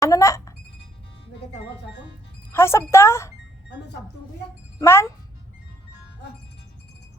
Ano na? Nagkatawag sa ako? Hay, sabta? Ano sabtong ko yan? Man? Ah,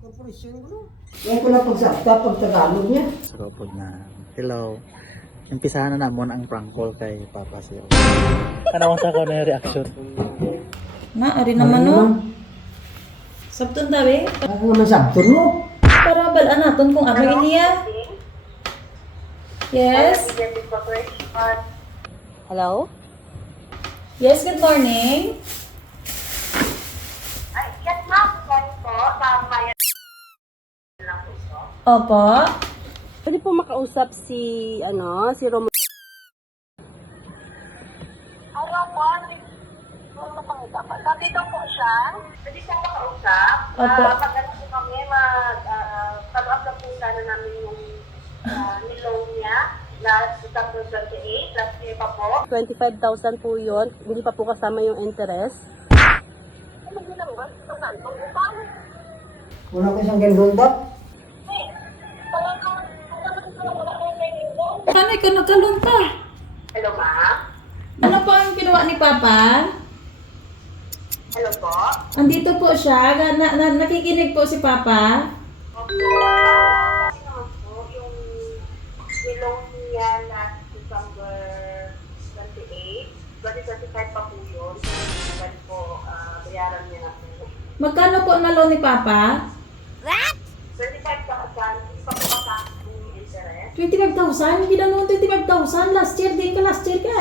korporasyon ko no? Yan ko na pagsabta, pag Tagalog niya. Sarapod na. Hello. Umpisahan na namon ang prank call kay Papa Sio. Kanawang sa ko na yung reaction. Na, ari naman no. Sabton tabi? Ako naman sabton mo. Para balaan natin kung ano iniya. Yes? Hello? Yes, good morning. Ay, yes ma'am, sorry po. Bayan lang po ito. Opo. Pwede po makausap si Romo. Ano po? Nandito po siya. Pwede siyang makausap. Opo. Mag-ano po kami, follow up na po sana namin yung niloan niya last December 28, last year pa po. 25,000 po yun. Hindi pa po kasama yung interest. Ano lang ba? Ito na, ito upang. Wala ko isang gandundap. Ano ikaw nagkalun ka? Hello ma'am? Ano po ang ginawa ni Papa? Hello po? Andito po siya. Nakikinig po si Papa. Opo. Ano naman po yung niloan niya last December 28, 2025 pa po yun. Kaya po, bayaran niya na po. Magkano po ang loan ni Papa? 25,000, hindi pa po kasama yung interest. 25,000? Hindi na noon 25,000. Last year din ka, last year ka.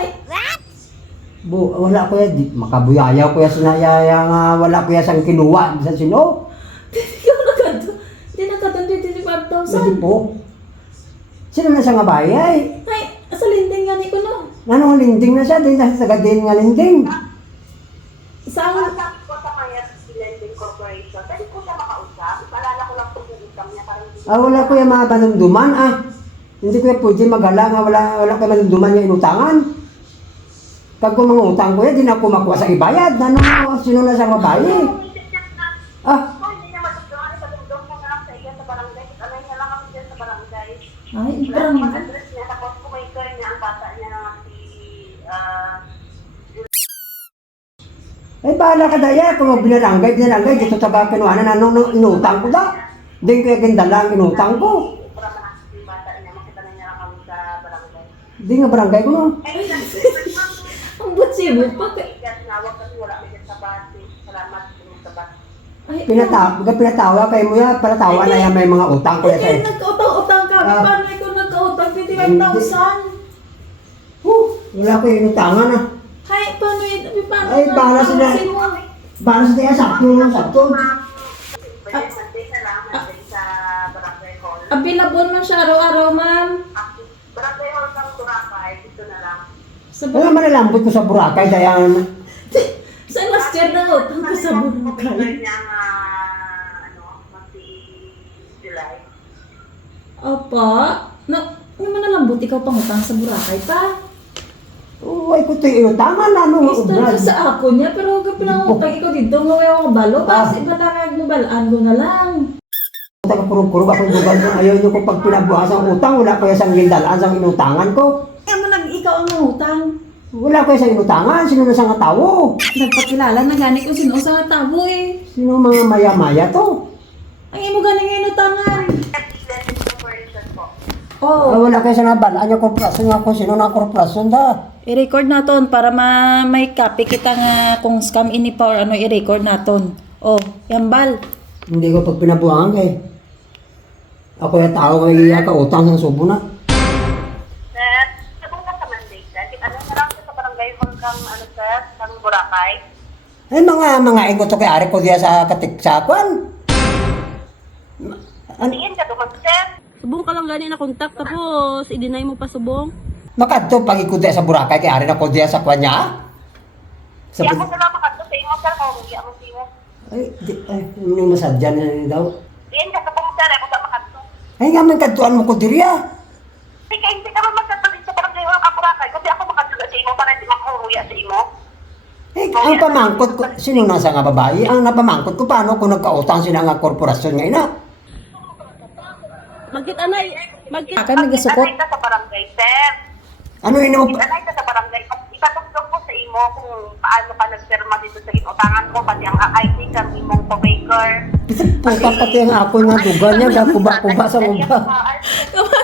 Wala ko yan. Makabuyayaw ko yan sinayaya nga. Wala ko yan sang kinuha. Sa sino? Hindi ka nagkado. Hindi nagkado 25,000. Hindi po. Sino na siya nga bayay? Ay, sa linding nga ni ko no. Anong linding na siya? Di na sa taga-din nga linding. Saan? Sabi ko sa kanya, Lending Corporation, pwede ko siya makausap. Paalala ko lang po yung income niya para hindi Wala ko yung mga panumduman Hindi ko yan pwede magala nga. Wala ko yung panumduman yung inutangan. Pag ko mga utang ko yan, di na ako makuha sa ibayad. Sino na siya mabayay? Ah, hindi niya matutulungan, patutulong mo na lang sa iyo sa barangay. Ano niya lang kami dyan sa barangay. Ay, Wala parang yung address niya, tapos kumaykay niya ang bata niya na si... ay bahala ka daya. Kung binalanggay, dito taga kinuha na inutang ko da. Di ko yung dala ang inutang ko. para mahasip yung bata niya, makita na niya lang kami sa barangay. Di nga barangay ko no. ang butsibo pa. Kaya tinawag kasi wala may sa base. Salamat sa base. Ay, Pinatawa kay mo ya. Palatawa na yan may mga utang ko yan Ay, sa'yo. nagkautang-utang ka. Paano ikaw nagkautang 25,000? Wala ko yung inutangan Ay, paano yun? Paano Ay, bahala sila. Bahala sa tayo, sakto. Pwede Monday na lang, Monday sa barangay hall. Available man siya araw-araw, ma'am. Barangay hall ng Boracay, dito na lang. Sa Wala manalambot ko sa Boracay, dayan. Sa last year na utang ko sa Kumaykay Boracay. niya July. Opo. Ano man nalambot ikaw pangutang sa Boracay pa? Uy, ko ito yung inutangan. Gusto ka sa ako niya, pero huwag ka pinangutang ikaw dito. Ngayon ako balo. Kasi ba nakag mo balaan ko na lang. Taga-kurog-kurog ako dugal ko. Ayaw nyo ko pag pinabuhas ang utang, wala ko yung sang gindalaan sang inutangan ko. Kaya mo ikaw ang nangutang. Wala ko yung sang inutangan, sino na sang tao? Nagpakilala na gani ko sino sa tabo eh. Sino mga maya-maya to? Ang imo gani ngayon utangan. Lending Corporation po. Oh, Wala kayo sa nabalaan yung korporasyon nga kung sino na korporasyon da. i-record naton para may copy kita nga kung scam ini pa or ano i-record naton. Oh, yambal. Hindi ko pag pinabuhangan kay. Ako yung tao nga iya ka utang sa subo na. Sir, sabong ka sa Monday, sir. Ano na lang sa barangay hall kang, sir, kang Boracay? Ay mga ikot to kay ari ko diya sa katiksakuan. Tingin ka doon, sir. Subong ka lang gani na kontak tapos i-deny mo pa subong. Makadto pag ikot diya sa Boracay kay ari na ko diya sa kanya. Sa Kaya ako na lang makadto sa imo, sir. Kung hindi ako sino. Ano masadyan na daw. Tingin ka sabong, sir. Ako na makadto. Ay nga man kadtuan mo ko diriya. Hindi ka man magkadto din sa barangay hall kang Boracay. Kasi ako makadto sa imo para hindi makahuruya sa imo. Ang pamangkot ko, sino nasa nga babae? Ang napamangkot ko, paano kung nagkautang sila nga korporasyon ngayon na? Magkita na, magkita. Akan nagasukot. Anay ka sa barangay, sir. Ano yun mo? Anay ka sa barangay. Iba mo kung paano ka nagpirma dito sa inutangan ko, pati ang ID kang imong co-maker. Puta pati ang ako nga duga niya, gakuba-kuba sa uba.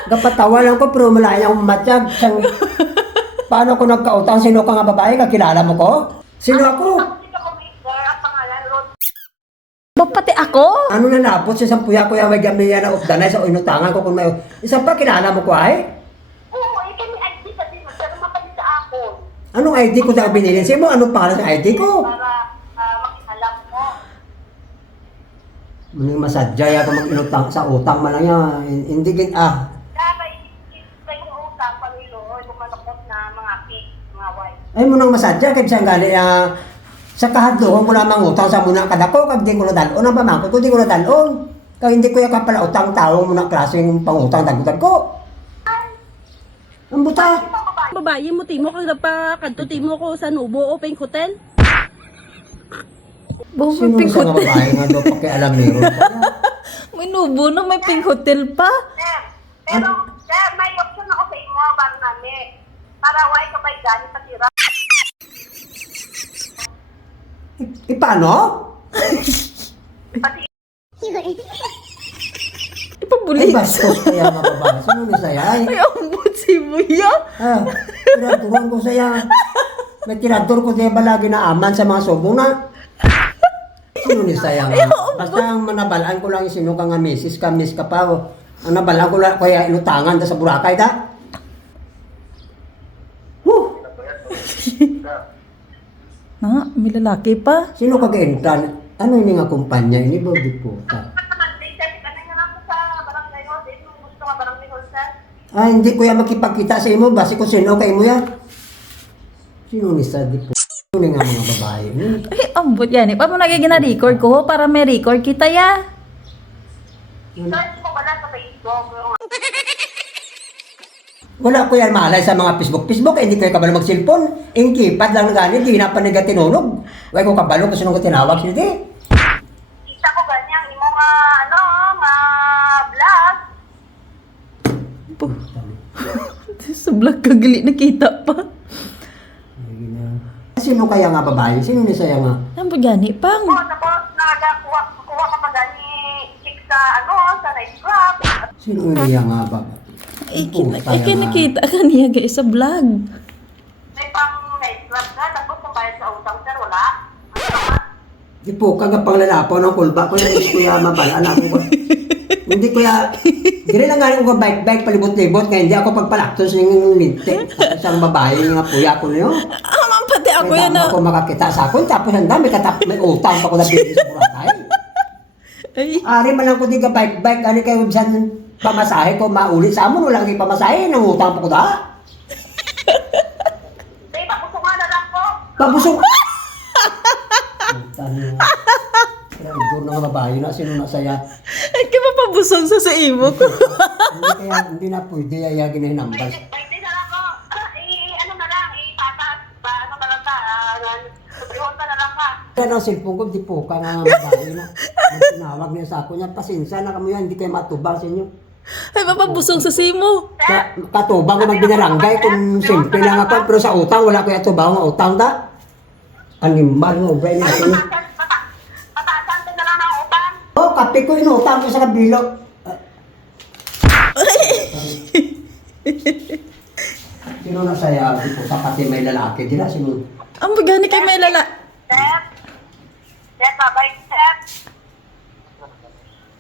Gapatawa lang ko, pero malaya akong matiyag. Paano ko nagkautang? Sino ka nga babae? Kakilala mo ko? Sino ako? Ang co-maker, ang pangalan, Rod. Ba pati ako? Ano na napot sa isang puya ko yung may gamay na updanay sa inutangan ko kung may... Isang pa, kilala mo ko ay? Oo, kami ID sa dito, pero mapalit sa ako. Anong ID ko na binilin mo? Anong pangalan ng ID ko? Para makialam mo. Muning masadya ako mag-inutang sa utang man lang yan. Hindi Kaya sa yung utang, Panginoon, lumalakot na mga cake, mga white. Ay mo nang masadya, kahit siyang gali, sa kahadloon ko lamang utang sa muna kadako, kag di ko na dalon, ang pamangkot ko, di ko na dalon. Kag hindi ko yung kapala utang tao mo ng klaseng pangutang dagutag ko. Ang buta. Babae mo, timo ka pa kanto, timo ko sa Nubo Open Hotel. Sino sa nga babae nga daw pakialam meron? May nubo na may pink hotel pa. Pero, sir, may option ako sa imo, bang namin. Para why ka ba'y gani sa tira? Paano? Pati Ay, Ipabulit. bastos kaya mga babae. Sino ni saya? Ay, ambot si Buya. Tiraduran ko saya. May tirador ko siya balagi na aman sa mga subong na. Sino ni saya nga? Basta ang manabalaan ko lang sino ka nga misis ka, miss ka pa. Ang nabalaan ko lang kaya inutangan ta sa Boracay ta. Woo! Na, may lalaki pa. Sino ka gaintan? Ano ini nga kumpanya? Ini ba puta? Ah, hindi ko yan makipagkita sa imo. Basi ko sino kay mo yan. Sino ni sa di po? Sino ni nga mga babae? Ay, ambot yan. Pa mo nagigina-record ko para may record kita ya. Wala ko yan malay sa mga Facebook. Facebook, hindi ko yung kabalo mag-cellphone. Ingkipad lang na ganit, di na pa nila tinunog. Huwag ko kabalo kung sino ko tinawag sila di. Kita ko ganyan, imo nga, nga vlog. Sa vlog kagali nakita pa. Sino kaya nga babae? Sino ni saya nga? Ambot gani pang. Tapos, kuha ka pa gani, chick sa, sa night club. Sino niya nga ba? Ay, nakita ka niya guys sa vlog. May pang night club na, tapos kung bayad sa utang, sir, wala. Di po, kaga panglalapaw ng kulba ko yan, hindi ko yan mabalaan ako ko. Hindi ko yan, gano'n lang nga ko bike-bike, palibot-libot, kaya hindi ako pagpalaktos ng lintik. Isang babae nga puya ko niyo. Pati ako Kaya yan dami ako makakita sa akin, tapos handa may utang pa ko na bili sa Boracay. Ay, Ari man lang ko di ka bike-bike, ano kayo bisan pamasahe ko maulit sa amon, wala kayo pamasahe, nang utang pa ko da. Say, papusungan na lang po. Pabusong! Ito na nga babae na, sino na saya. ay kaya mapabusog sa imo ko. Hindi na pwede, ay ginahinambas. Pwede na lang po. Ano na lang, patas. Ano na lang ka, subrihon ka na lang ka. Kaya ang cellphone ko, di po ka nga babae na. Ang tinawag niya sa ako niya, pasensya na kami yan, hindi kayo matubang sa inyo. Ay, mapabusog sa simo. Katubang ko magbinaranggay kung simple lang ako, pero sa utang, wala ko yung tubang ng utang da. Animal mo, ba niya ako. Pataasan ka na lang ng utang. Oh, kape ko, inutang ko sa kabilo. Sino na saya? Di po pati may lalaki, di na sino? Ambot gani kay may lala. Sir? Sir, babay, sir.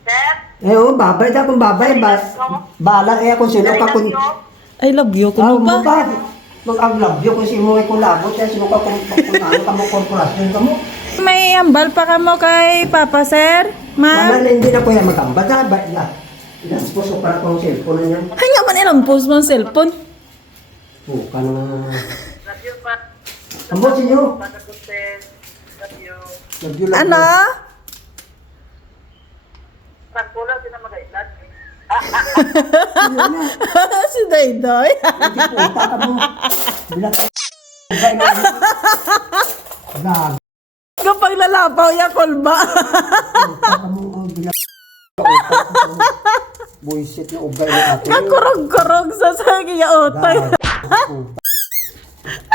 Sir? Babay da kung babay. Bala kung sino ka kung... I love you kuno mo pa. ba? Mag-love you kung sino ay kulabot. Kaya sino ka kung ano ka mo, korporasyon ka mo. May ambal pa ka mo kay Papa Sir? Wala Ma'am? na, hindi na ko yan magambal. Ilang puso para kung cellphone na yan. Ay nga man ilang post mo ang cellphone. Buka na. Love you, pa. Ambot sinyo. Love you. Love you, love Ano? Pagkulang, sila mag-ailan. Si Daydoy. Hindi puta ka mo. Bilang Ibay na. Gag. Kapag lalapaw ya kolba. Puta ka mo. Bilang buisit na ubay na atin. Nakurog-kurog sa saging ya otay. Gag. Puta.